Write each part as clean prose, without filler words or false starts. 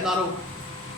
NRO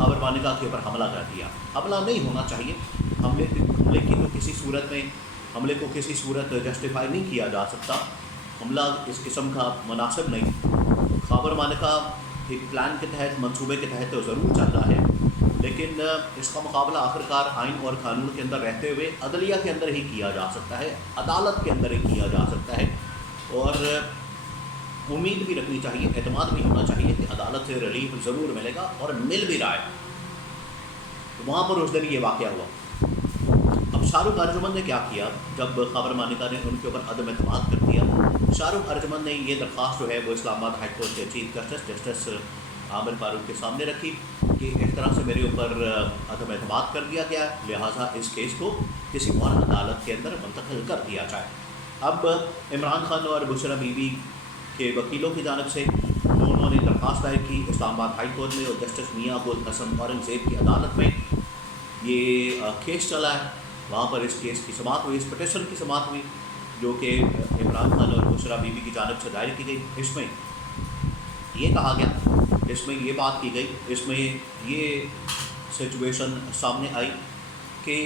Khawar مانکا کے اوپر حملہ کر دیا. حملہ نہیں ہونا چاہیے. حملے کی تو کسی صورت میں حملے کو کسی صورت جسٹیفائی نہیں کیا جا سکتا. حملہ اس قسم کا مناسب نہیں. خاور مانکا ایک پلان کے تحت منصوبے کے تحت تو ضرور چل رہا ہے، لیکن اس کا مقابلہ آخرکار آئین اور قانون کے اندر رہتے ہوئے عدلیہ کے اندر ہی کیا جا سکتا ہے، عدالت کے اندر ہی کیا جا سکتا ہے. اور امید بھی رکھنی چاہیے، اعتماد بھی ہونا چاہیے کہ عدالت سے ریلیف ضرور ملے گا اور مل بھی رہا ہے. تو وہاں پر اس دن یہ واقعہ ہوا. اب شاہ رخ ارجمن نے کیا کیا جب خاور مانکا نے ان کے اوپر عدم اعتماد کر دیا؟ شاہ رخ ارجمن نے یہ درخواست جو ہے وہ اسلام آباد ہائی کورٹ کے چیف جسٹس عامر فاروق کے سامنے رکھی کہ اس طرح سے میرے اوپر عدم اعتماد کر دیا گیا، لہٰذا اس کیس کو کسی اور عدالت کے اندر منتقل کر دیا جائے. اب عمران خان اور بشرا بی بی کے وکیلوں کی جانب سے دونوں نے درخواست دائر کی اسلام آباد ہائی کورٹ میں، اور جسٹس میاں گل حسن اورنگزیب کی عدالت میں یہ کیس چلا ہے. وہاں پر اس کیس کی سماعت ہوئی، اس پٹیشن کی سماعت ہوئی جو کہ عمران خان اور بشرا بی بی کی جانب سے دائر کی گئی. اس میں یہ کہا گیا، اس میں یہ بات کی گئی، اس میں یہ سچویشن سامنے آئی کہ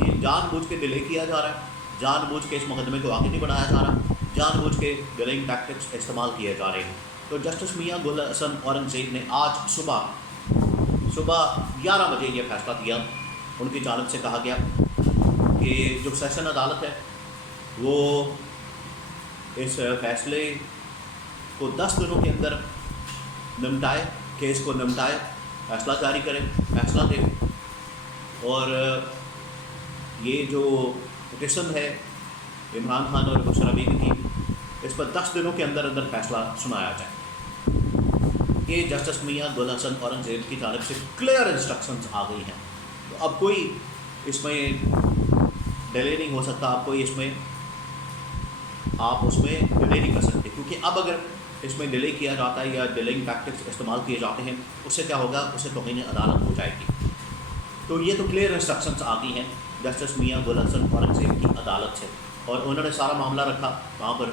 یہ جان بوجھ کے ڈیلے کیا جا رہا ہے، جان بوجھ کے اس مقدمے کو آگے نہیں بڑھایا جا رہا، جان بوجھ کے ڈیلنگ ٹیکٹکس استعمال کیے جا رہے ہیں. تو جسٹس میاں گل حسن اورنگزیب نے آج صبح 11 بجے یہ فیصلہ دیا. ان کی جانب سے کہا گیا کہ جو سیشن عدالت ہے وہ اس فیصلے کو 10 دنوں کے اندر نمٹائے، کیس کو نمٹائے، فیصلہ جاری کرے، فیصلہ دے. اور یہ جو پٹیشن ہے عمران خان اور بشرا بیوی کی، اس پر 10 دنوں کے اندر اندر فیصلہ سنایا جائے. یہ جسٹس میاں گل حسن اورنگزیب کی جانب سے کلیئر انسٹرکشنز آ گئی ہیں. تو اب کوئی اس میں ڈیلے نہیں ہو سکتا، آپ کوئی اس میں ڈیلے نہیں کر سکتے، کیونکہ اب اگر اس میں ڈیلے کیا جاتا ہے یا ڈیلنگ ٹیکٹکس استعمال کیے جاتے ہیں، اس سے کیا ہوگا؟ اس سے توہین عدالت ہو جائے گی. تو یہ تو کلیئر انسٹرکشنز آ گئی ہیں جسٹس میاں گل حسن اورنگزیب کی عدالت سے، اور انہوں نے سارا معاملہ رکھا. وہاں پر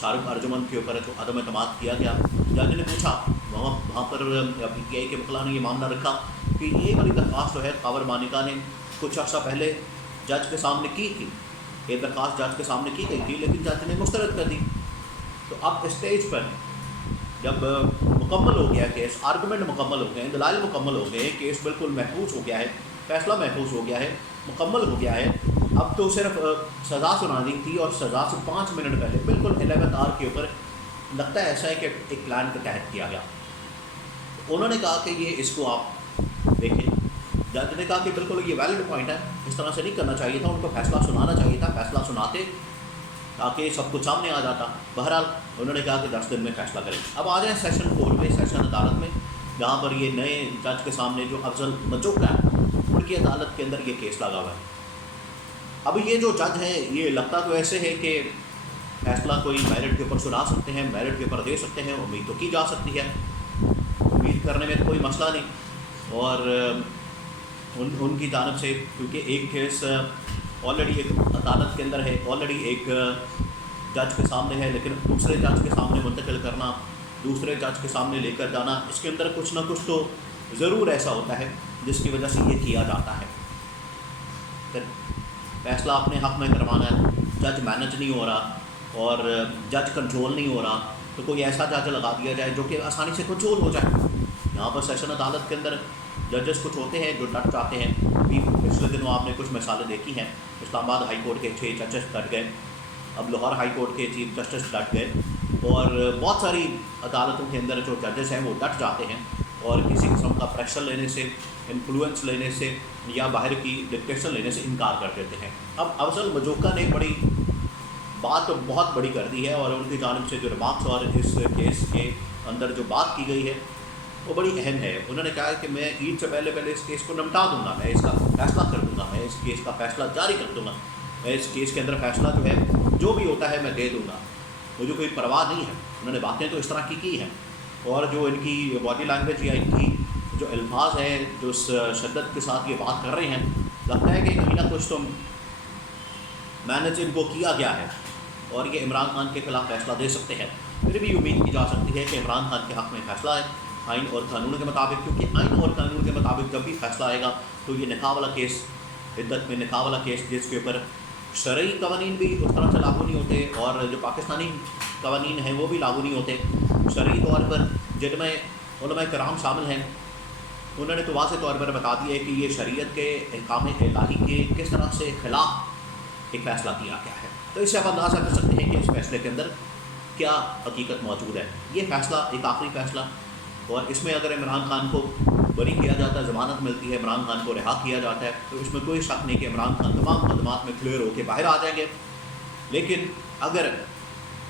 شاہ رخ ارجمن کے اوپر جو عدم اعتماد کیا گیا، جج نے پوچھا، وہاں پر پی ٹی آئی کے وکلاء نے یہ معاملہ رکھا کہ یہ والی درخواست جو ہے خاور مانکا نے کچھ عرصہ پہلے جج کے سامنے کی تھی، یہ درخواست جج کے سامنے کی گئی تھی، لیکن جج نے مسترد کر دی. تو اب اسٹیج پر جب مکمل ہو گیا کیس، آرگومنٹ مکمل ہو گئے ہیں، دلائل مکمل ہو گئے ہیں، کیس بالکل محفوظ ہو گیا ہے، فیصلہ محفوظ ہو گیا ہے، مکمل ہو گیا ہے، اب تو صرف سزا سنانی تھی، اور سزا سے 5 منٹ پہلے بالکل 11 آور کے اوپر لگتا ہے ایسا ہے کہ ایک پلان کے تحت کیا گیا. انہوں نے کہا کہ یہ اس کو آپ دیکھیں. جج نے کہا کہ بالکل یہ ویلڈ پوائنٹ ہے، اس طرح سے نہیں کرنا چاہیے تھا، ان کو فیصلہ سنانا چاہیے تھا، فیصلہ سناتے تاکہ سب کچھ سامنے آ جاتا. بہرحال انہوں نے کہا کہ 10 دن میں فیصلہ کریں. اب آ جائیں سیشن کورٹ میں، سیشن عدالت میں، جہاں پر یہ نئے جج کے سامنے جو افضل مجوکا ہے، ان کی عدالت کے اندر یہ کیس لگا ہوا ہے. اب یہ جو جج ہیں یہ لگتا تو ایسے ہے کہ فیصلہ کوئی میرٹ کے اوپر سنا سکتے ہیں، میرٹ کے اوپر دے سکتے ہیں، امید تو کی جا سکتی ہے، امید کرنے میں کوئی مسئلہ نہیں. اور ان کی جانب سے کیونکہ ایک کیس آلریڈی ایک عدالت کے اندر ہے، آلریڈی ایک جج کے سامنے ہے، لیکن دوسرے جج کے سامنے منتقل کرنا، دوسرے جج کے سامنے لے کر جانا، اس کے اندر کچھ نہ کچھ تو ضرور ایسا ہوتا ہے جس کی وجہ سے یہ کیا جاتا ہے. فیصلہ اپنے حق میں کروانا ہے، جج مینج نہیں ہو رہا اور جج کنٹرول نہیں ہو رہا، تو کوئی ایسا جج لگا دیا جائے جو کہ آسانی سے کنٹرول ہو جائے. یہاں پر سیشن عدالت کے اندر ججز کچھ ہوتے ہیں جو ڈٹ جاتے ہیں. ابھی پچھلے دنوں آپ نے کچھ مثالیں دیکھی ہیں، اسلام آباد ہائی کورٹ کے 6 ججز ڈٹ گئے، اب لاہور ہائی کورٹ کے چیف جسٹس ڈٹ گئے، اور بہت ساری عدالتوں کے اندر جو ججز ہیں وہ ڈٹ جاتے ہیں اور کسی قسم کا پریشر لینے سے، انفلوئنس لینے سے یا باہر کی ڈکٹیشن لینے سے انکار کر دیتے ہیں. اب افضل مجوکا نے بڑی بات تو بہت بڑی کر دی ہے، اور ان کی جانب سے جو ریمارکس اور اس کیس کے اندر جو بات کی گئی ہے وہ بڑی اہم ہے. انہوں نے کہا ہے کہ میں عید سے پہلے اس کیس کو نمٹا دوں گا، میں اس کا فیصلہ کر دوں گا، میں اس کیس کا فیصلہ جاری کر دوں گا، میں اس کیس کے اندر فیصلہ جو ہے جو بھی ہوتا ہے میں دے دوں گا، مجھے کوئی پرواہ نہیں ہے. انہوں نے باتیں تو اس طرح کی ہیں، اور جو ان کی باڈی لینگویج یا ان کی جو الفاظ ہیں جو شدت کے ساتھ یہ بات کر رہے ہیں، لگتا ہے کہ کہیں نہ کچھ تو مینج ان کو کیا گیا ہے اور یہ عمران خان کے خلاف فیصلہ دے سکتے ہیں. پھر بھی امید کی جا سکتی ہے کہ عمران خان کے حق میں فیصلہ ہے. آئین اور قانون کے مطابق، کیونکہ آئین اور قانون کے مطابق جب بھی فیصلہ آئے گا تو یہ نکاح والا کیس، عدت میں نکاح والا کیس جس کے اوپر شرعی قوانین بھی اس طرح سے لاگو نہیں ہوتے اور جو پاکستانی قوانین ہیں وہ بھی لاگو نہیں ہوتے شرعی طور پر، جن میں علماء کرام شامل ہیں، انہوں نے تو واضح طور پر بتا دیا ہے کہ یہ شریعت کے احکام الہی کے کس طرح سے خلاف ایک فیصلہ کیا گیا ہے۔ تو اس سے آپ اندازہ کر سکتے ہیں کہ اس فیصلے کے اندر کیا حقیقت موجود ہے۔ یہ فیصلہ ایک آخری فیصلہ، اور اس میں اگر عمران خان کو بری کیا جاتا ہے، ضمانت ملتی ہے، عمران خان کو رہا کیا جاتا ہے، تو اس میں کوئی شک نہیں کہ عمران خان تمام مقدمات میں کلیئر ہو کے باہر آ جائیں گے۔ لیکن اگر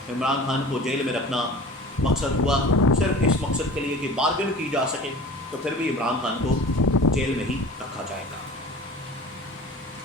عمران خان کو جیل میں رکھنا مقصد ہوا صرف اس مقصد کے لیے کہ بارگن کی جا سکے، تو پھر بھی عمران خان کو جیل میں ہی رکھا جائے گا۔